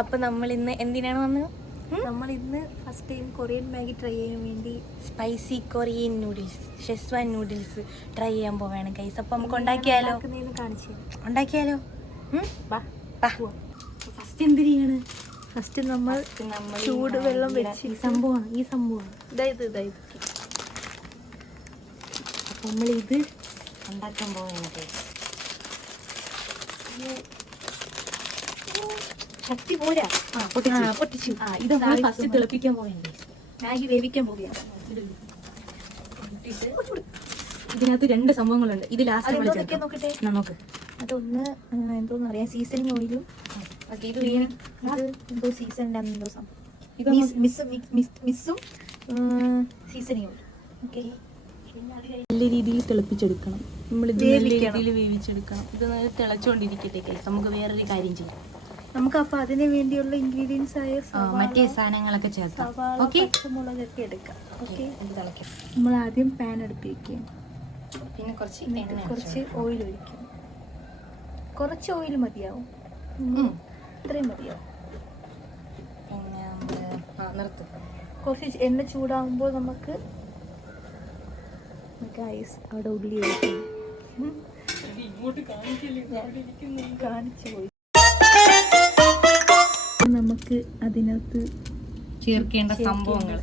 അപ്പോൾ നമ്മൾ ഇന്ന് എന്തിനാണ് വന്നത്? നമ്മൾ ഇന്ന് first time Korean Maggi try ചെയ്യാൻ വേണ്ടി spicy Korean noodles, schezwan noodles try ചെയ്യാൻ പോവാണ് ഗൈസ്. അപ്പോൾ നമുക്ക് ഉണ്ടാക്കിയാലോ? ഉണ്ടാക്കിയാലോ? ഫസ്റ്റ് എന്തിനാണ്? ഫസ്റ്റ് നമ്മൾ ചൂട് വെള്ളം വെച്ച് ഈ സംഭവമാണ് ഇതായത് അപ്പം നമ്മളിത് ഉണ്ടാക്കാൻ പോവുകയാണ് ഗൈസ്. ശക്തി പോരാ, പൊട്ടിച്ചു. ഇത് നമ്മൾ ഫസ്റ്റ് തിളപ്പിക്കാൻ പോവുകയാണ്. മാഗി വേവിക്കാൻ പോവുകയാണ്. ഇതിനകത്ത് 2 സംഭവങ്ങളുണ്ട്. ഇത് ലാസ്റ്റ് നോക്കട്ടെ. നമുക്ക് അതൊന്ന് എന്തോന്ന് അറിയാം, സീസണിങ് ഓയിലും ഇത് എന്തോ സീസണിൻ്റെ എന്തോ സംഭവം, ഇത് മിസ്സും സീസണിങ് ഓയിൽ. ഓക്കെ, നല്ല രീതിയിൽ തിളപ്പിച്ചെടുക്കണം. നമ്മളിത് നല്ല രീതിയിൽ വേവിച്ചെടുക്കണം. ഇത് തിളച്ചുകൊണ്ടിരിക്കട്ടെ ഗൈസ്. നമുക്ക് വേറൊരു കാര്യം ചെയ്യാം. നമുക്ക് അപ്പൊ അതിന് വേണ്ടിയുള്ള ഇൻഗ്രീഡിയൻസ് ആയ മറ്റേ സാധനങ്ങളൊക്കെ ചേർക്കാം. ഓക്കെ, പച്ചമുളകൊക്കെ എടുക്കാം. ഓക്കെ, തിളയ്ക്കാം. നമ്മൾ ആദ്യം പാൻ എടുത്ത് വെക്കുക. പിന്നെ കുറച്ച് ഓയിൽ ഒഴിക്കും. കുറച്ച് ഓയിൽ മതിയാവും, ഇത്രയും മതിയാവും. പിന്നെ നിർത്തും. കുറച്ച് എണ്ണ ചൂടാകുമ്പോൾ നമുക്ക് ഗൈസ് അവിടെ ഉള്ളി കാണിച്ചു പോയി. നമുക്ക് അതിനകത്ത് ചേർക്കേണ്ട സംഭവങ്ങൾ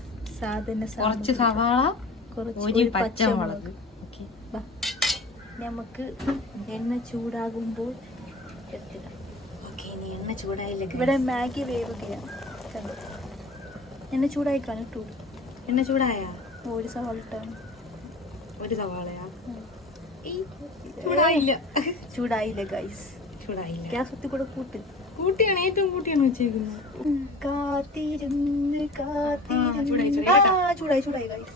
കുറച്ച് സവാള, ഒരു പച്ചമുളക്. നമുക്ക് എണ്ണ ചൂടാകുമ്പോൾ എണ്ണ ചൂടായില്ല. ഇവിടെ മാഗി വേവുകയാണ്. എണ്ണ ചൂടായി കാണിട്ടു. എണ്ണ ചൂടായ ഒരു സവാള ഇട്ടാണ്. ഒരു സവാളയാ? ചൂടായില്ല ഗൈസ്, ചൂടായില്ല. ഗ്യാസ് ഒത്തി കൂടെ കൂട്ടിയാണ്, ഏറ്റവും കൂട്ടിയാണ് വെച്ചേക്കുന്നത്. ചൂടായി ഗൈസ്.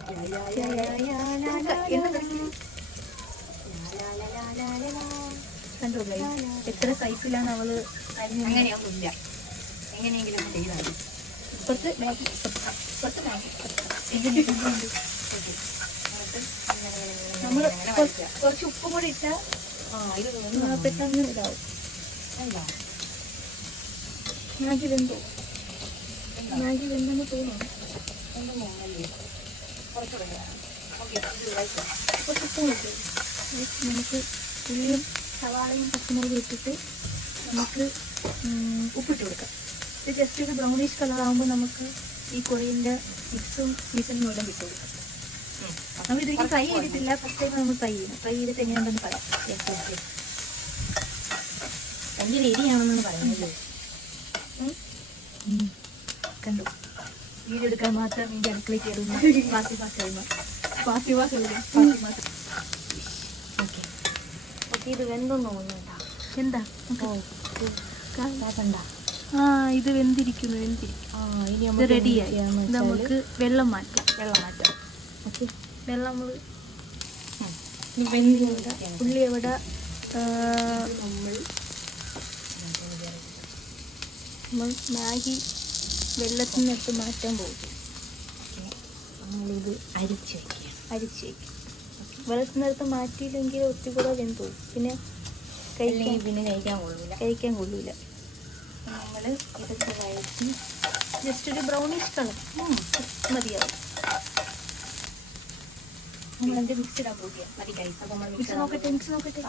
കണ്ടോ ഗൈസ്, എത്ര സൈസിലാണ് അവള് അങ്ങനെയൊന്നുമില്ല, എങ്ങനെയെങ്കിലും ചെയ്താൽ ഇപ്പുറത്ത് മാഗി. നമ്മൾ കുറച്ച് ഉപ്പും കൂടി ഇട്ടാൽ പെട്ടെന്ന് ഇതാവും. മാഗി വെന്തെന്ന് തോന്നുന്നു. കുറച്ച് ഉപ്പും ഇട്ടു. നമുക്ക് ഉള്ളിയും സവാളയും പച്ചമുളകും ഇട്ടിട്ട് നമുക്ക് ഉപ്പിട്ട് കൊടുക്കാം. ഇത് ജസ്റ്റ് ഒരു ബ്രൗണിഷ് കളറാകുമ്പോൾ നമുക്ക് ഈ കൊറിയൻ്റെ മിക്സും സീസണും എല്ലാം ഇട്ട് കൊടുക്കാം. നമ്മൾ ഇതൊരിക്കലും ഫ്രൈ ചെയ്തിട്ടില്ല, ഫസ്റ്റ് ടൈം നമ്മൾ ഫ്രൈ ചെയ്തിട്ട് എങ്ങനെയാണെന്ന് പറയാം. ഭയങ്കര എരിയാണെന്നാണ് പറയുന്നത്. കണ്ടു, വീഡിയോ എടുക്കാൻ മാത്രം വേണ്ടി അടുക്കളയിൽ കയറുന്നു. ഓക്കെ, ഇത് വെന്തൊന്നും തോന്നുന്നുണ്ടോ? എന്താ ഇത് വെന്തിരിക്കുന്നു. ഇനി ഇത് റെഡിയായി. നമുക്ക് വെള്ളം മാറ്റാം. ഓക്കെ, വെള്ളം നമ്മൾ ഉള്ളി എവിടെ നമ്മൾ മാഗി വെള്ളത്തിനകത്ത് മാറ്റാൻ പോകും. നമ്മളിത് അരിച്ച് വയ്ക്കും. വെള്ളത്തിനകത്ത് മാറ്റിയില്ലെങ്കിൽ ഒത്തിരി കൂടെ വെന്തു പിന്നെ കഴിക്കാൻ കൊള്ളൂല. നമ്മൾ ഇതൊക്കെ വഴറ്റി ജസ്റ്റ് ഒരു ബ്രൗണിഷ് കളർ മതിയാവും. നമ്മളതിൻ്റെ മിക്സ് ഇടാൻ പോകുക. മതി കഴിച്ച്. അപ്പോൾ നമ്മൾ മിക്സ് നോക്കട്ടെ.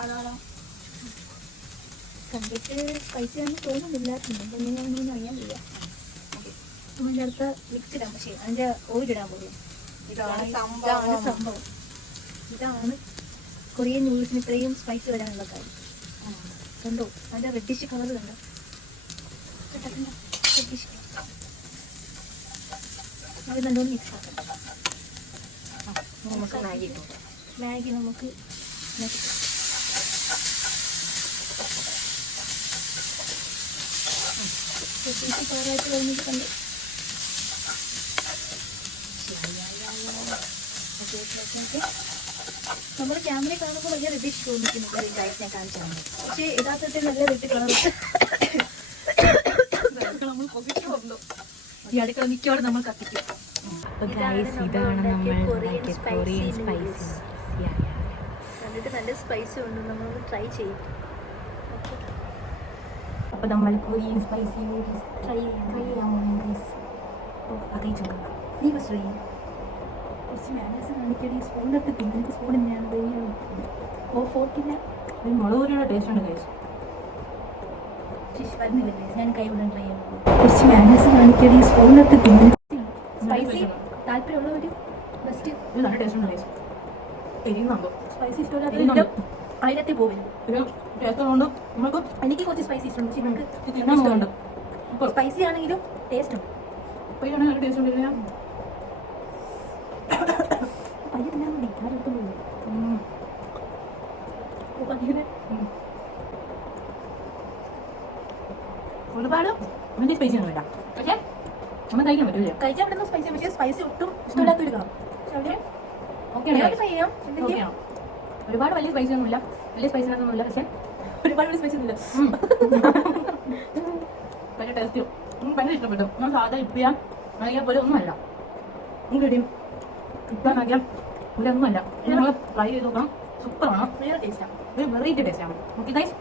കണ്ടിട്ട് കഴിച്ചാന്ന് തോന്നുന്നില്ല, എങ്ങനെയാണെന്ന് അറിയാൻ വയ്യ. അതിൻ്റെ അടുത്ത് മിക്സ് ഇടാൻ പക്ഷേ അതിൻ്റെ ഓയിൽ ഇടാൻ പോകുക. ഇതാണ് സംഭവം. ഇതാണ് കൊറിയൻ നൂഡിൽസിന് ഇത്രയും സ്പൈസി വരാനുള്ള കാര്യം. കണ്ടോ, അതിൻ്റെ റെഡിഷ് കളർ കണ്ടോ? റെഡിഷ് അത് നല്ലോണം മിക്സ് ആക്കാം. നമുക്ക് മാഗി നമുക്ക് പാറായിട്ട് കഴിഞ്ഞിട്ട് കണ്ട് നമ്മൾ ക്യാമറ കാണുമ്പോൾ വലിയ റെഡിഷ് തോന്നിക്കുന്നു. ഞാൻ കാണിച്ചാണ്. പക്ഷേ യഥാർത്ഥത്തിൽ നല്ല റെഡ് കളർ. നമ്മൾ പൊക്കിട്ട് വന്നു. ഈ അടുക്കള മിക്കവാറും നമ്മൾ കത്തിക്കും. ഇതാണ് നമ്മൾ കൊറിയൻ സ്പൈസി. കണ്ടിട്ട് നല്ല സ്പൈസി ഉണ്ട്. നമ്മൾ ട്രൈ ചെയ്യും. അപ്പോൾ നമ്മൾ കൊറിയൻ സ്പൈസി നൂഡിൽസ് ട്രൈ ചെയ്യാൻ പോകുന്നു ഗൈസ്. അറിയിച്ചു കൊടുക്കാം. നീ ഫസ്റ്റ് ട്രൈ ചെയ്യാം. കുറച്ച് മാനേഴ്സ് കാണിക്കടി. സ്പൂണെടുത്ത് തിന്നിട്ട് സ്പൂൺ തന്നെയാണ് തന്നെയാണ്. ഫോർക്കില്ല. ഒരു മുളക് പൊടിയുടെ ടേസ്റ്റ് ഉണ്ട് ഗൈസ്. ശിശു വരുന്നില്ല ഗൈസ്. ഞാൻ കൈ വിടാൻ ട്രൈ ചെയ്യാം. കുറച്ച് മാനേഴ്സ് കാണിക്കടി. സ്പൂണെടുത്ത് തിന്നിട്ട് സ്പൈസി താല്പര്യമുള്ളവർ ബെസ്റ്റ്. ഇത് നല്ല ടേസ്റ്റ് ഉണ്ട് ഗൈസ്. എരിയുന്നുണ്ടോ? സ്പൈസി ഇഷ്ടമില്ലാത്ത അതിനകത്ത് പോവില്ല. ഒരു ടേസ്റ്റ് കൊണ്ട് നമുക്ക് എനിക്ക് കുറച്ച് സ്പൈസി ഇഷ്ടമുണ്ട്. പക്ഷേ നമുക്ക് തിന്നാൻ ഇപ്പോൾ സ്പൈസി ആണെങ്കിലും ടേസ്റ്റ് ഉണ്ട്. അപ്പോൾ ഇതിനാണ് നല്ല ടേസ്റ്റ് ഉണ്ട്. പയ്യെ തിന്നാൻ മതി. ആരും എടുത്തു ഒരുപാട് വലിയ സ്പൈസി ഒന്നും ഇല്ല, പക്ഷേ നമ്മൾ കഴിക്കാൻ പറ്റില്ല. കഴിക്കാൻ പറ്റുന്ന സ്പൈസി, പക്ഷേ സ്പൈസി ഒട്ടും ഇഷ്ടമില്ലാത്തൊരു കാണും. ഓക്കെയാണ്. ഒരുപാട് വലിയ സ്പൈസി ഒന്നുമില്ല, വലിയ സ്പൈസിനൊന്നുമില്ല, പക്ഷേ ഒരുപാട് സ്പൈസി ഒന്നുമില്ല. ഭയങ്കര ടേസ്റ്റും ഭയങ്കര ഇഷ്ടപ്പെട്ടു. ഞാൻ സാധാ ഇപ്പിയാൻ നൽകിയാൽ പോലെ ഒന്നുമല്ല. ഇങ്ങോട്ടും ഇപ്പം നൽകിയാൽ പോലെ ഒന്നുമല്ല. നമ്മൾ ട്രൈ ചെയ്ത് നോക്കണം. സൂപ്പറാണ്. വേറെ ടേസ്റ്റാണ്. ഒരു വെറൈറ്റി ടേസ്റ്റാണ്. ഓക്കെ ഗൈസ്,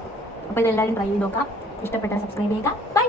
അപ്പോൾ ഇതെല്ലാവരും ട്രൈ ചെയ്ത് നോക്കാം. ഇഷ്ടപ്പെട്ടാൽ സബ്സ്ക്രൈബ് ചെയ്യുക. ബൈ.